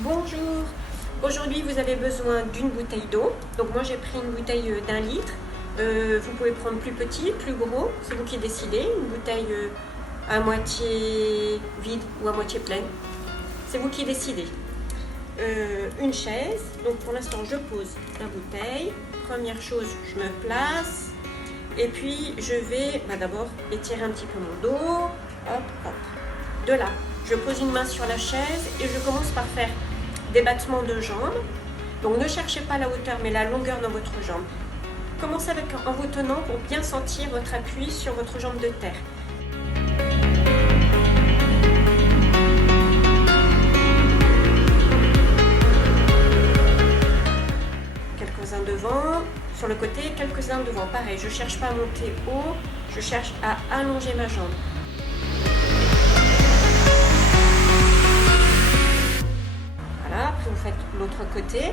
Bonjour, aujourd'hui vous avez besoin d'une bouteille d'eau. Donc moi j'ai pris une bouteille d'1 litre. Vous pouvez prendre plus petit, plus gros, c'est vous qui décidez. Une bouteille à moitié vide ou à moitié pleine, c'est vous qui décidez. Une chaise, donc pour l'instant je pose la bouteille. Première chose, je me place et puis je vais d'abord étirer un petit peu mon dos. Hop, hop. De là, je pose une main sur la chaise et je commence par faire des battements de jambes. Donc ne cherchez pas la hauteur mais la longueur dans votre jambe. Commencez en vous tenant pour bien sentir votre appui sur votre jambe de terre. Quelques-uns devant, sur le côté, quelques-uns devant. Pareil, je ne cherche pas à monter haut, je cherche à allonger ma jambe. Voilà, après vous faites l'autre côté.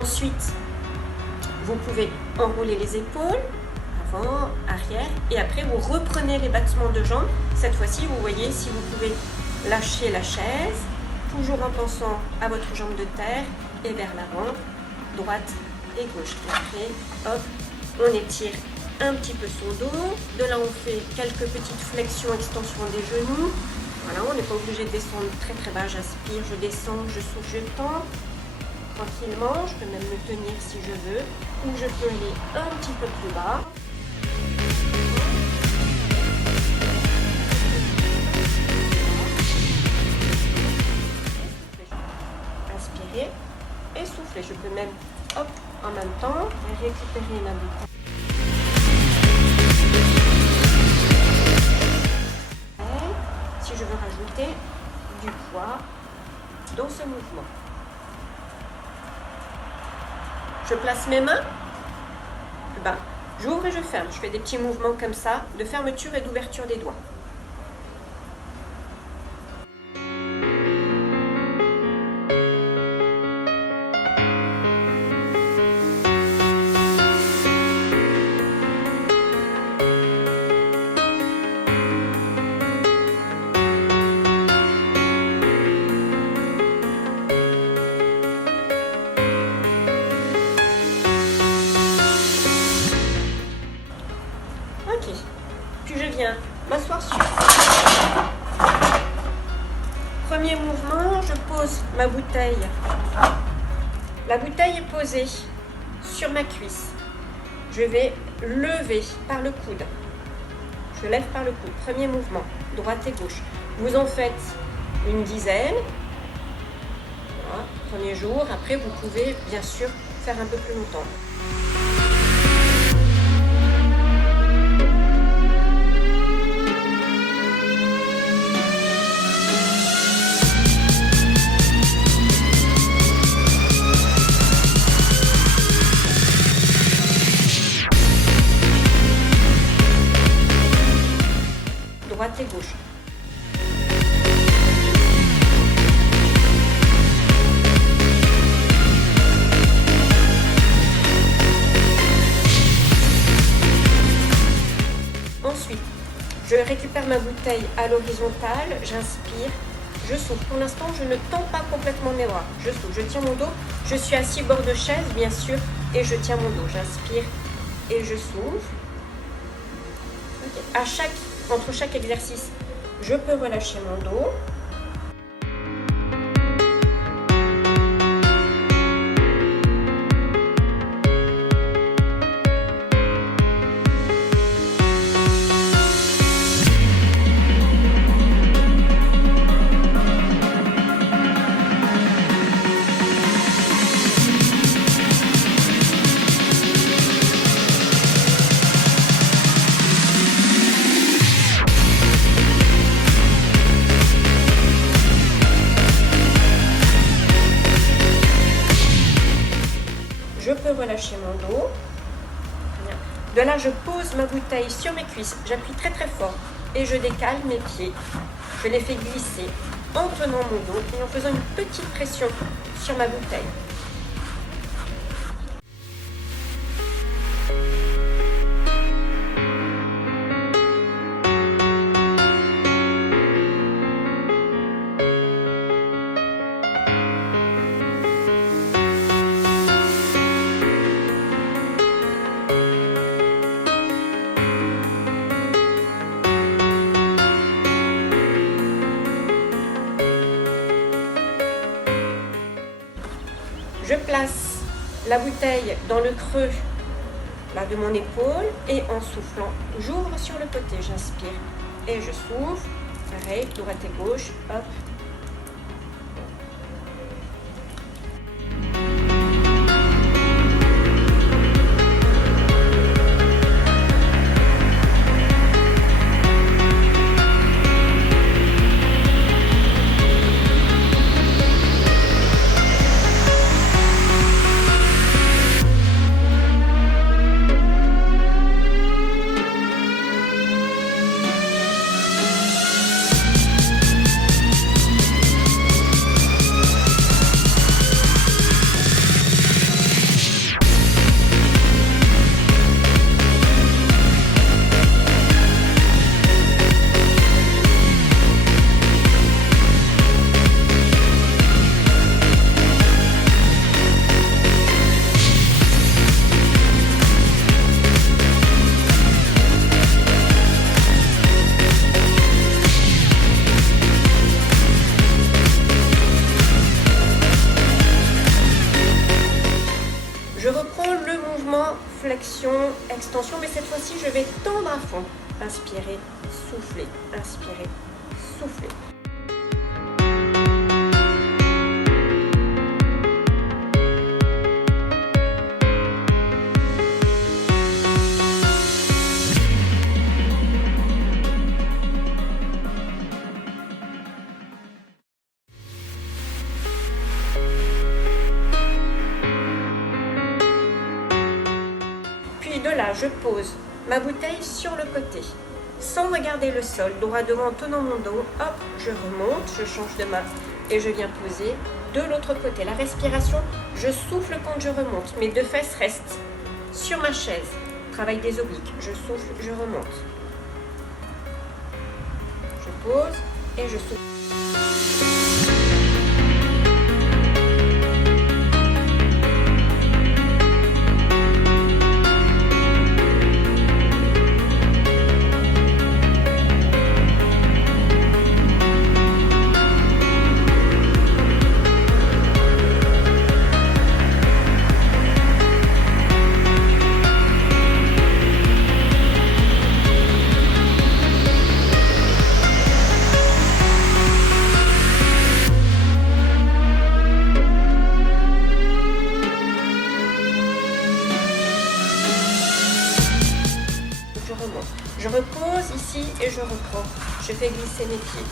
Ensuite, vous pouvez enrouler les épaules, avant, arrière, et après vous reprenez les battements de jambes. Cette fois-ci, vous voyez si vous pouvez lâcher la chaise, toujours en pensant à votre jambe de terre et vers l'avant, droite et gauche. Et après, hop, on étire un petit peu son dos. De là, on fait quelques petites flexions, extensions des genoux. Voilà, on n'est pas obligé de descendre très très bas. J'aspire, je descends, je souffle, je tends. Tranquillement, je peux même me tenir si je veux, ou je peux aller un petit peu plus bas. Inspirez et soufflez. Je peux même, hop, en même temps, récupérer ma bouteille. Si je veux rajouter du poids dans ce mouvement. Je place mes mains, j'ouvre et je ferme. Je fais des petits mouvements comme ça, de fermeture et d'ouverture des doigts. Puis je viens m'asseoir sur. Premier mouvement, je pose ma bouteille. La bouteille est posée sur ma cuisse. Je vais lever par le coude. Je lève par le coude. Premier mouvement, droite et gauche. Vous en faites une dizaine. Voilà, premier jour. Après, vous pouvez bien sûr faire un peu plus longtemps. Droite et gauche. Ensuite, je récupère ma bouteille à l'horizontale, j'inspire, je souffle. Pour l'instant, je ne tends pas complètement mes bras. Je souffle, je tiens mon dos. Je suis assis bord de chaise, bien sûr, et je tiens mon dos. J'inspire et je souffle. Okay. Entre chaque exercice, je peux relâcher mon dos. De là, je pose ma bouteille sur mes cuisses, j'appuie très très fort et je décale mes pieds. Je les fais glisser en tenant mon dos et en faisant une petite pression sur ma bouteille. Je place la bouteille dans le creux de mon épaule et en soufflant, j'ouvre sur le côté, j'inspire et je souffle, pareil, droite et gauche, hop. Je reprends le mouvement flexion, extension, mais cette fois-ci, je vais tendre à fond. Inspirez, soufflez, inspirez, soufflez. De là, je pose ma bouteille sur le côté, sans regarder le sol, droit devant, tenant mon dos, hop, je remonte, je change de main et je viens poser de l'autre côté. La respiration, je souffle quand je remonte, mes deux fesses restent sur ma chaise. Travail des obliques, je souffle, je remonte. Je pose et je souffle. Je repose ici et je reprends. Je fais glisser mes pieds.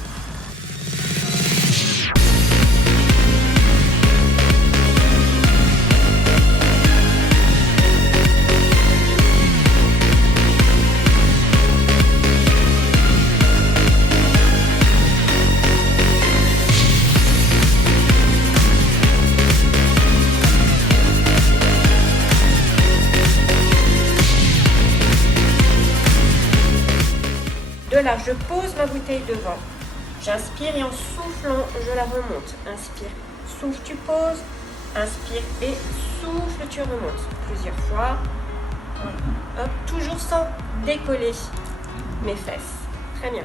De là, je pose ma bouteille devant. J'inspire et en soufflant, je la remonte. Inspire, souffle, tu poses. Inspire et souffle, tu remontes. Plusieurs fois. Hop, toujours sans décoller mes fesses. Très bien.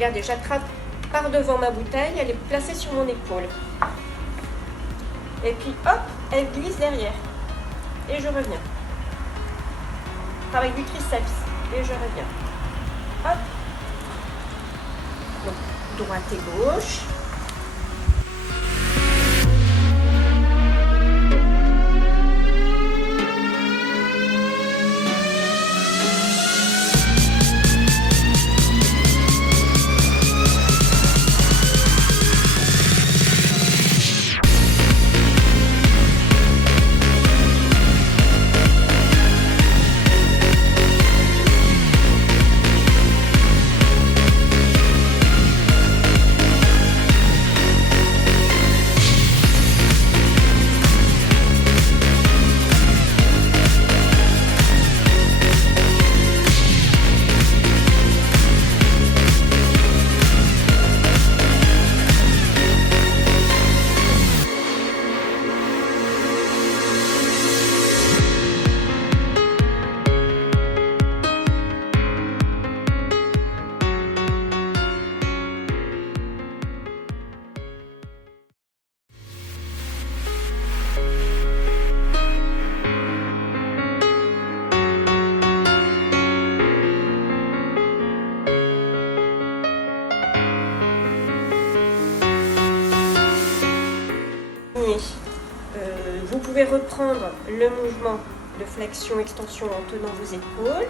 Regardez, j'attrape par devant ma bouteille, elle est placée sur mon épaule. Et puis hop, elle glisse derrière. Et je reviens. Avec du triceps. Et je reviens. Hop. Donc, droite et gauche. Vous pouvez reprendre le mouvement de flexion-extension en tenant vos épaules.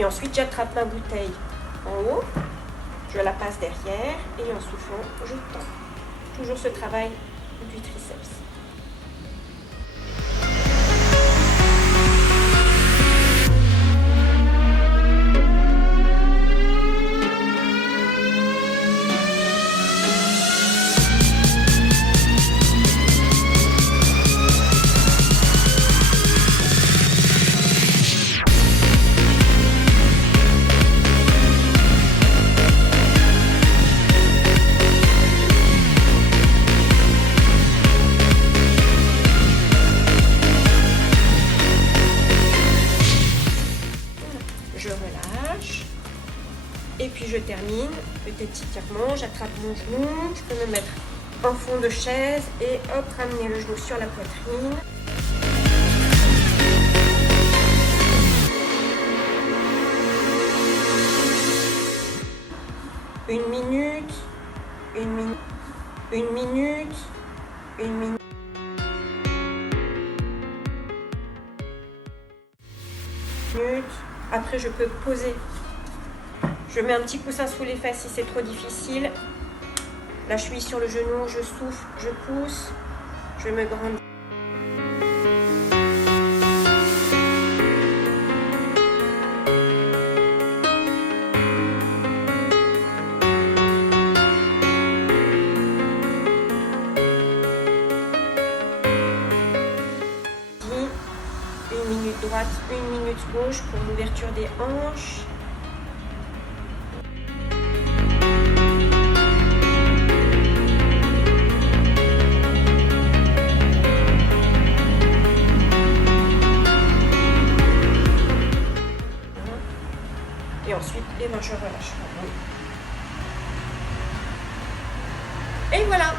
Et ensuite, j'attrape ma bouteille en haut, je la passe derrière et en soufflant, je tends. Toujours ce travail du triceps. Je relâche et puis je termine, petit étirement, j'attrape mon genou, je peux me mettre en fond de chaise et hop, ramener le genou sur la poitrine. Une minute, une minute, une minute, une minute. Après, je peux poser. Je mets un petit coussin sous les fesses si c'est trop difficile. La cheville sur le genou, je souffle, je pousse, je me grandis. Une minute droite, une minute gauche pour l'ouverture des hanches. Et ensuite, je relâche. Et voilà!